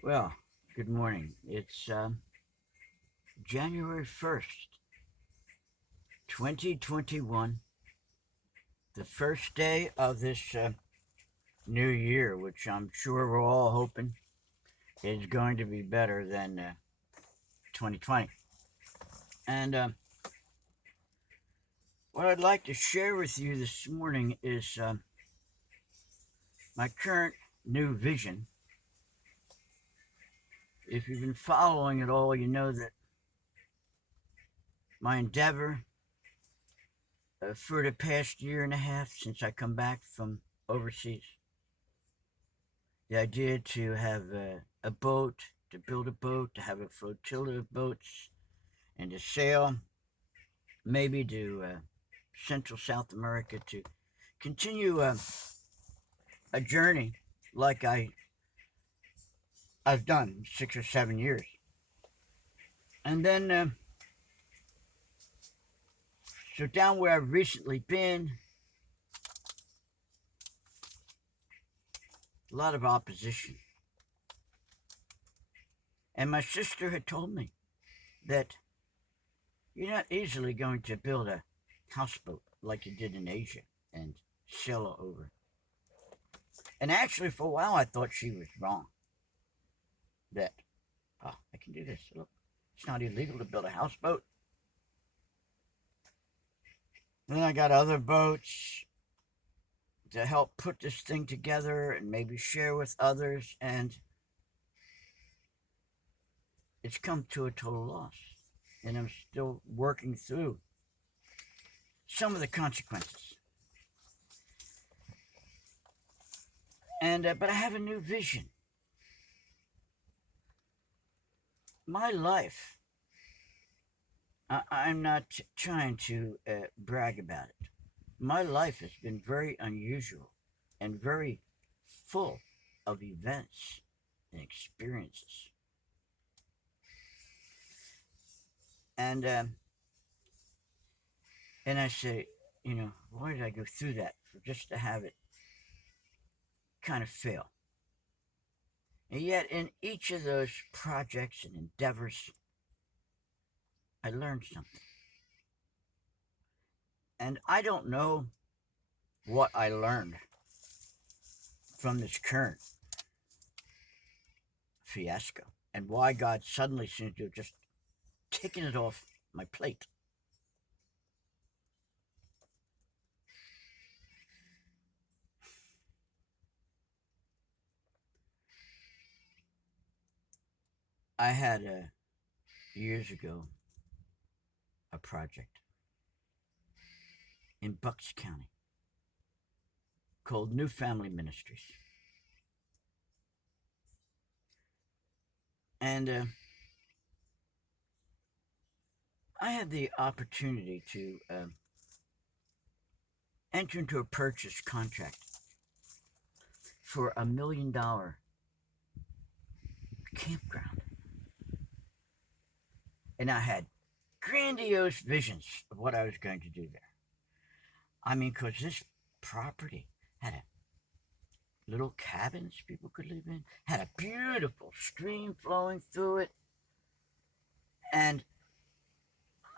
Well, good morning. It's January 1st, 2021, the first day of this new year, which I'm sure we're all hoping is going to be better than 2020. And what I'd like to share with you this morning is my current new vision. If you've been following it all, you know that my endeavor for the past year and a half since I come back from overseas, the idea to have a boat, to build a boat, to have a flotilla of boats, and to sail maybe to Central South America to continue a journey like I've done 6 or 7 years. And then, so down where I've recently been, a lot of opposition. And my sister had told me that you're not easily going to build a houseboat like you did in Asia and sail over. And actually, for a while, I thought she was wrong. That, oh, I can do this. Look, it's not illegal to build a houseboat. Then I got other boats to help put this thing together and maybe share with others. And it's come to a total loss. And I'm still working through some of the consequences. And but I have a new vision. My life, I'm not trying to brag about it. My life has been very unusual and very full of events and experiences. And and I say, why did I go through that for just to have it kind of fail? And yet, in each of those projects and endeavors, I learned something. And I don't know what I learned from this current fiasco and why God suddenly seems to have just taken it off my plate. I had years ago a project in Bucks County called New Family Ministries. And I had the opportunity to enter into a purchase contract for $1 million campground. And I had grandiose visions of what I was going to do there. I mean, because this property had a little cabins people could live in, had a beautiful stream flowing through it. And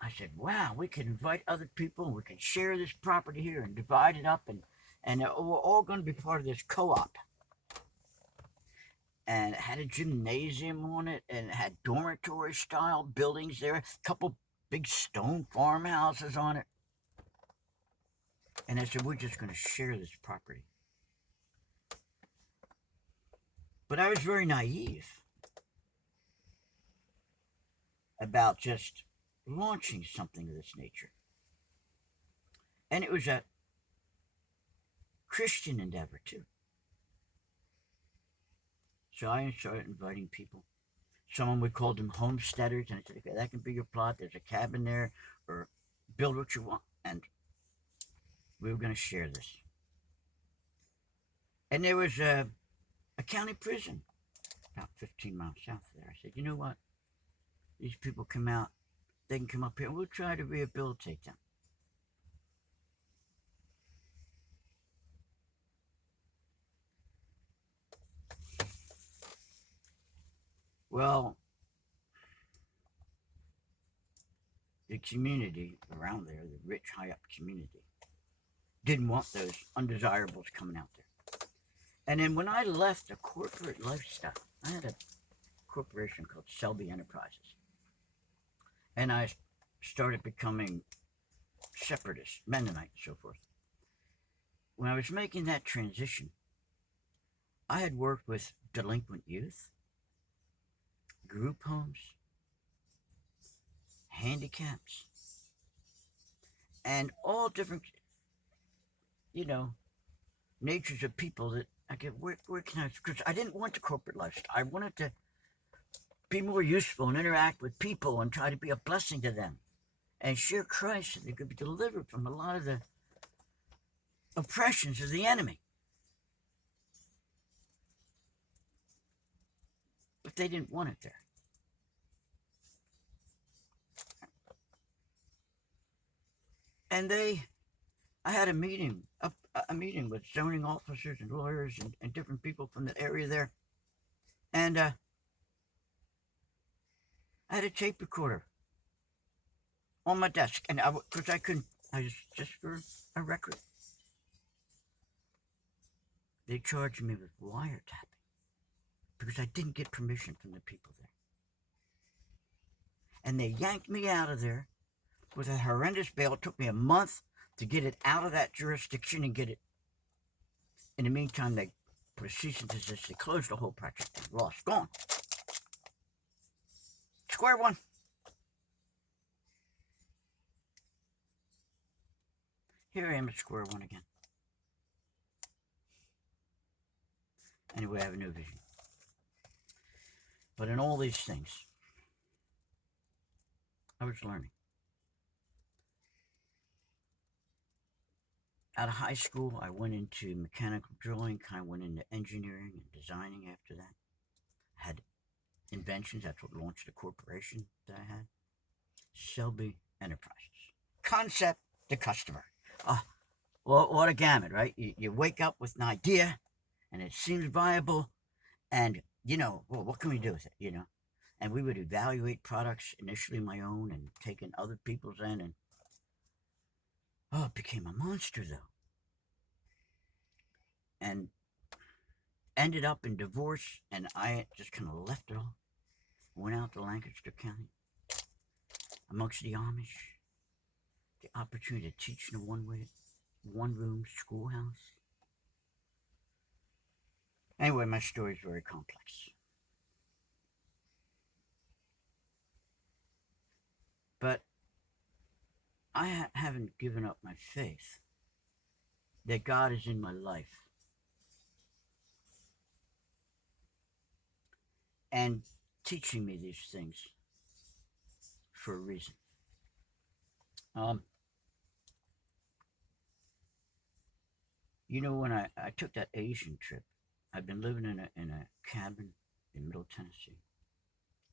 I said, wow, we could invite other people and we could share this property here and divide it up. And we're all going to be part of this co op. And it had a gymnasium on it and it had dormitory style buildings there, a couple big stone farmhouses on it. And I said, we're just going to share this property. But I was very naive about just launching something of this nature. And it was a Christian endeavor, too. So I started inviting people. Someone would call them homesteaders, and I said, okay, that can be your plot. There's a cabin there, or build what you want. And we were going to share this. And there was a county prison about 15 miles south of there. I said, you know what? These people come out, they can come up here, and we'll try to rehabilitate them. Well, the community around there, the rich, high up community, didn't want those undesirables coming out there. And then when I left the corporate lifestyle, I had a corporation called Selby Enterprises, and I started becoming separatist, Mennonite, and so forth. When I was making that transition, I had worked with delinquent youth, group homes, handicaps, and all different, you know, natures of people that I get, where can I, because I didn't want the corporate lifestyle. I wanted to be more useful and interact with people and try to be a blessing to them and share Christ so they could be delivered from a lot of the oppressions of the enemy. But they didn't want it there. And I had a meeting, a meeting with zoning officers and lawyers and different people from the area there. And I had a tape recorder on my desk. And because I couldn't, I just for a record. They charged me with wiretapping because I didn't get permission from the people there. And they yanked me out of there with a horrendous bail. It took me a month to get it out of that jurisdiction and get it. In the meantime, they put a cease and desist. They closed the whole project. Lost. Gone. Square one. Here I am at square one again. Anyway, I have a new vision. But in all these things, I was learning. Out of high school, I went into mechanical drilling, kind of went into engineering and designing after that. Had inventions, that's what launched the corporation that I had. Selby Enterprises. Concept to customer. Well, what a gamut, right? You wake up with an idea, and it seems viable, and, well, what can we do with it, And we would evaluate products, initially my own, and taking other people's in, and, it became a monster, though. And ended up in divorce, and I just kind of left it all. Went out to Lancaster County, amongst the Amish, the opportunity to teach in a one-room schoolhouse. Anyway, my story is very complex. But I haven't given up my faith that God is in my life. And teaching me these things for a reason. When I took that Asian trip, I've been living in a cabin in Middle Tennessee.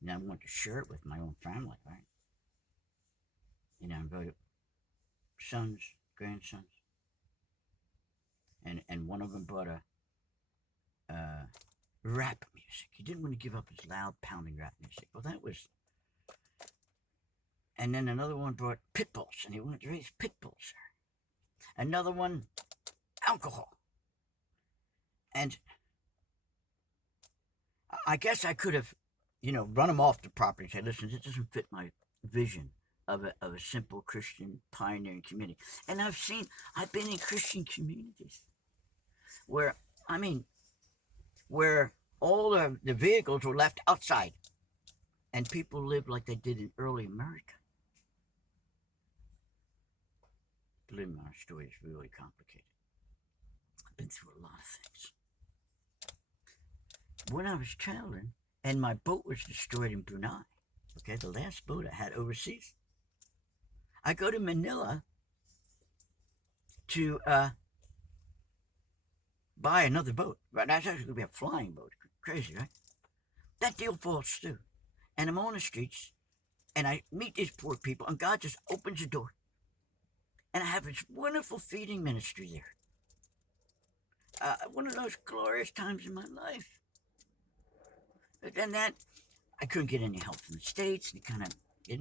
And I wanted to share it with my own family, right? I invited sons, grandsons. And one of them brought a rap music. He didn't want to give up his loud pounding rap music. Well, that was. And then another one brought pit bulls, and he wanted to raise pit bulls there. Another one, alcohol. And I guess I could have, run them off the property and say, listen, this doesn't fit my vision of a simple Christian pioneering community. And I've been in Christian communities where all the vehicles were left outside and people lived like they did in early America. Believe me, our story is really complicated. I've been through a lot of things. When I was traveling, and my boat was destroyed in Brunei, okay, the last boat I had overseas, I go to Manila to buy another boat. Right? That's actually going to be a flying boat. Crazy, right? That deal falls through. And I'm on the streets, and I meet these poor people, and God just opens the door. And I have this wonderful feeding ministry there. One of those glorious times in my life. And that, I couldn't get any help from the States. And kind of, it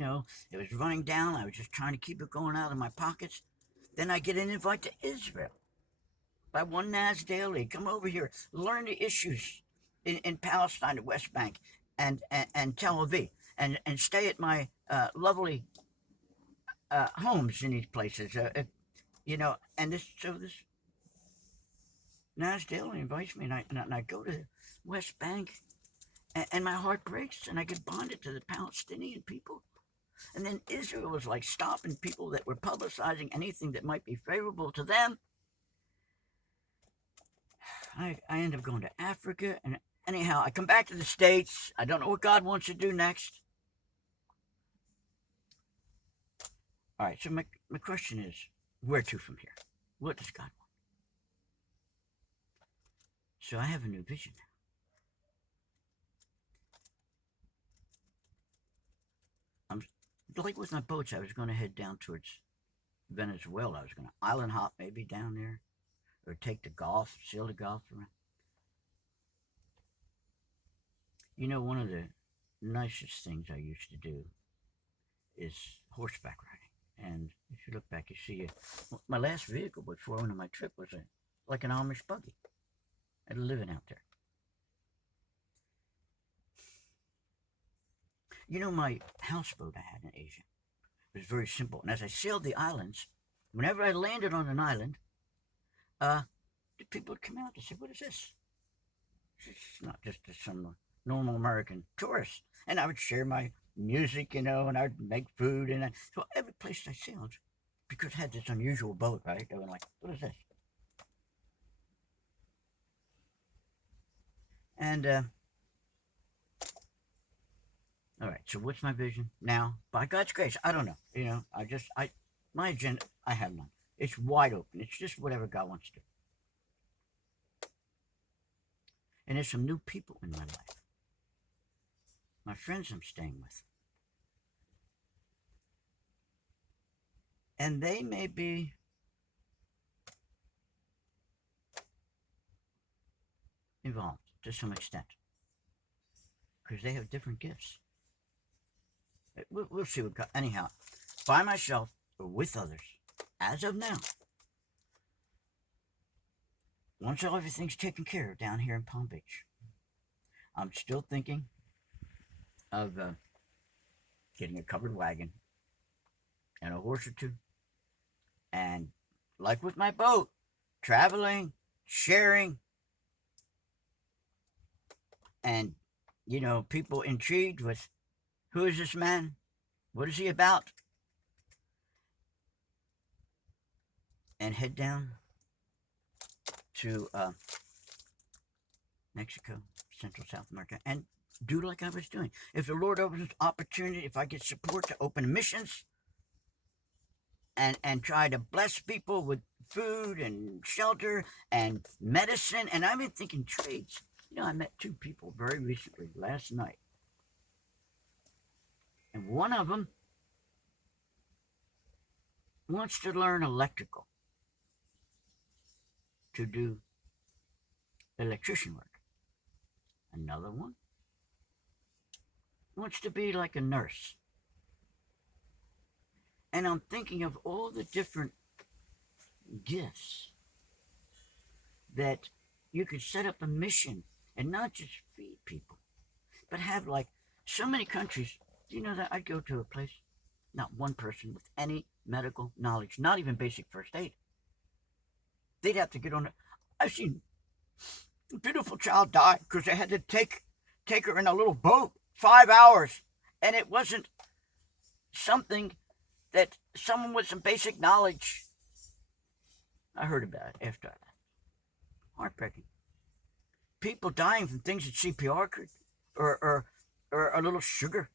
was running down. I was just trying to keep it going out of my pockets. Then I get an invite to Israel by one Naz Daily. Come over here, learn the issues in Palestine, the West Bank, and Tel Aviv, and stay at my lovely homes in these places. And this Naz Daily invites me, and I go to the West Bank, and my heart breaks, and I get bonded to the Palestinian people. And then Israel was like stopping people that were publicizing anything that might be favorable to them. I end up going to Africa, and anyhow, I come back to the States. I don't know what God wants to do next. All right, so my question is, where to from here? What does God want? So I have a new vision now. Like with my boats, I was going to head down towards Venezuela. I was going to island hop maybe down there, or take the Gulf, sail the Gulf around. One of the nicest things I used to do is horseback riding. And if you look back, you see my last vehicle before one of my trip was like an Amish buggy. I had a living out there. My houseboat I had in Asia was very simple. And as I sailed the islands, whenever I landed on an island, the people would come out and say, "What is this?" It's not just some normal American tourist. And I would share my music, and I'd make food. So every place I sailed, because I had this unusual boat, right? They were like, "What is this?" And all right, so what's my vision now? By God's grace, I don't know. My agenda, I have none. It's wide open. It's just whatever God wants to do. And there's some new people in my life. My friends I'm staying with. And they may be involved to some extent, because they have different gifts. We'll see what God, anyhow, by myself or with others, as of now, once everything's taken care of down here in Palm Beach, I'm still thinking of getting a covered wagon and a horse or two, and like with my boat, traveling, sharing, and people intrigued with, who is this man? What is he about? And head down to Mexico, Central South America, and do like I was doing. If the Lord opens opportunity, if I get support to open missions and try to bless people with food and shelter and medicine, and I've been thinking trades. I met two people very recently, last night. And one of them wants to learn electrical, to do electrician work. Another one wants to be like a nurse. And I'm thinking of all the different gifts that you could set up a mission and not just feed people, but have like so many countries. Do you know that I'd go to a place, not one person with any medical knowledge, not even basic first aid. They'd have to get on it. I've seen a beautiful child die because they had to take her in a little boat 5 hours, and it wasn't something that someone with some basic knowledge. I heard about it after that. Heartbreaking. People dying from things that CPR could, or a little sugar.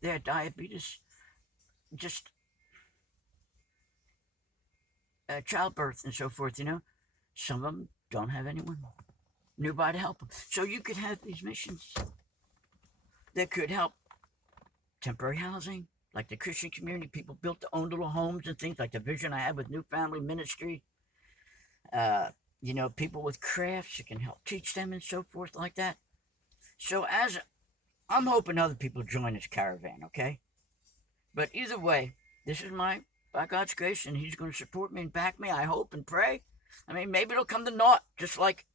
Their diabetes, just childbirth and so forth. Some of them don't have anyone nearby to help them. So you could have these missions that could help temporary housing, like the Christian community. People built their own little homes and things, like the vision I have with New Family Ministry. People with crafts, you can help teach them and so forth like that. So as I'm hoping other people join this caravan, okay? But either way, this is by God's grace, and He's going to support me and back me, I hope and pray. I mean, maybe it'll come to naught, just like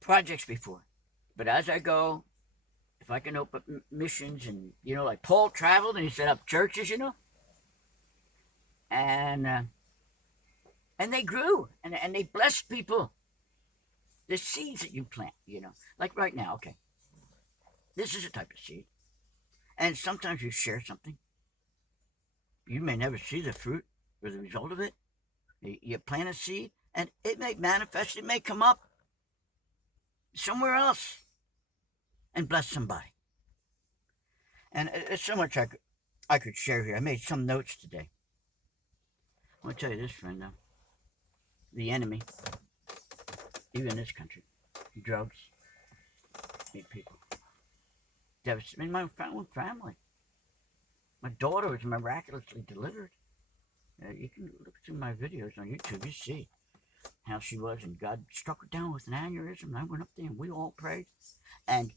projects before. But as I go, if I can open up missions, and, like Paul traveled and he set up churches, and they grew, and they blessed people. The seeds that you plant, like right now, okay, this is a type of seed. And sometimes you share something. You may never see the fruit or the result of it. You plant a seed, and it may manifest, it may come up somewhere else and bless somebody. And there's so much I could share here. I made some notes today. I want to tell you this, friend, though. The enemy, even in this country, drugs, meet people. Devastating my own family. My daughter was miraculously delivered. You can look through my videos on YouTube. You see how she was, and God struck her down with an aneurysm. And I went up there, and we all prayed, and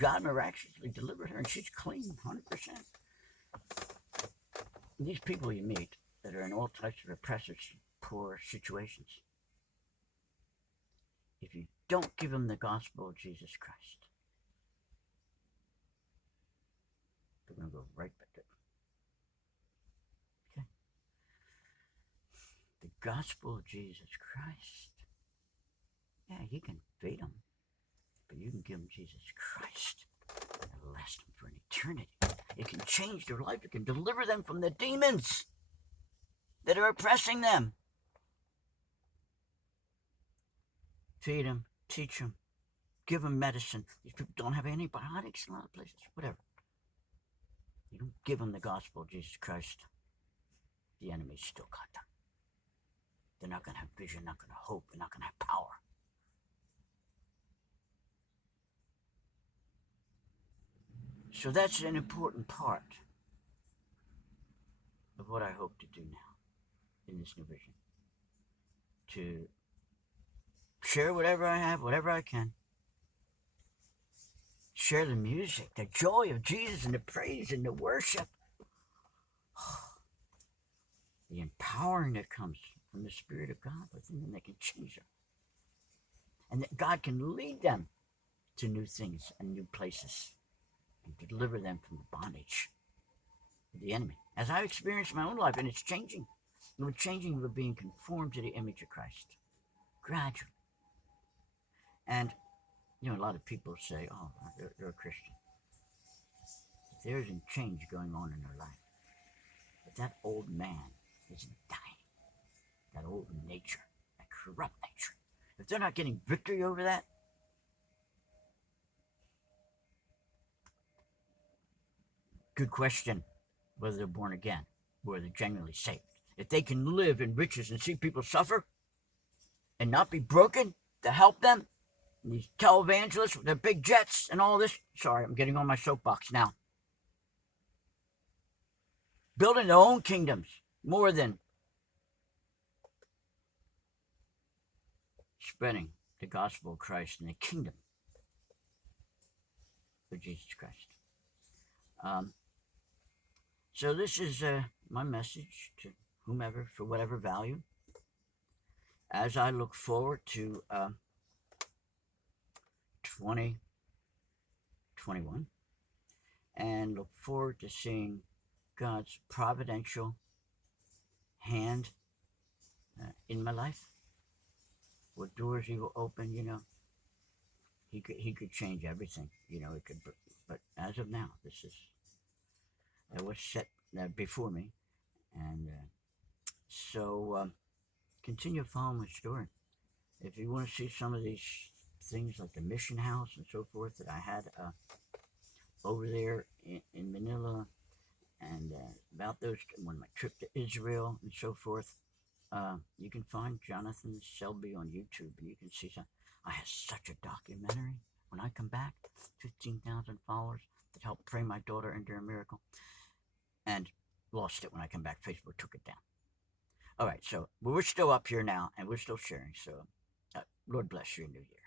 God miraculously delivered her, and she's clean, 100%. These people you meet that are in all types of oppressive, poor situations, if you don't give them the gospel of Jesus Christ, they're going to go right back there. Okay? The gospel of Jesus Christ. Yeah, you can feed them, but you can give them Jesus Christ and last them for an eternity. It can change their life. It can deliver them from the demons that are oppressing them. Feed them, teach them, give them medicine. These people don't have antibiotics in a lot of places, whatever. You don't give them the gospel of Jesus Christ, the enemy's still got them. They're not going to have vision, not going to hope, they're not going to have power. So that's an important part of what I hope to do now in this new vision. To share whatever I have, whatever I can. Share the music, the joy of Jesus, and the praise and the worship. The empowering that comes from the Spirit of God within them, that can change them. And that God can lead them to new things and new places, and to deliver them from the bondage of the enemy. As I've experienced in my own life, and it's changing. We're changing, we're being conformed to the image of Christ. Gradually. And, a lot of people say, oh, they're a Christian. There isn't change going on in their life. But that old man isn't dying. That old nature, that corrupt nature. If they're not getting victory over that, good question whether they're born again, whether they're genuinely saved. If they can live in riches and see people suffer and not be broken to help them, these televangelists with their big jets and all this. Sorry, I'm getting on my soapbox now. Building their own kingdoms more than spreading the gospel of Christ and the kingdom of Jesus Christ. So this is my message to whomever, for whatever value, as I look forward to 2021, and look forward to seeing God's providential hand in my life. What doors He will open, He could change everything, it could. But as of now, this is what's set before me, and so continue following my story. If you want to see some of these things like the mission house and so forth that I had over there in Manila, and about those, when my trip to Israel and so forth, you can find Jonathan Selby on YouTube, and you can see some. I have such a documentary. When I come back, 15,000 followers that helped pray my daughter into a miracle, and lost it when I come back. Facebook took it down. All right, so we're still up here now, and we're still sharing. So Lord bless you in New Year.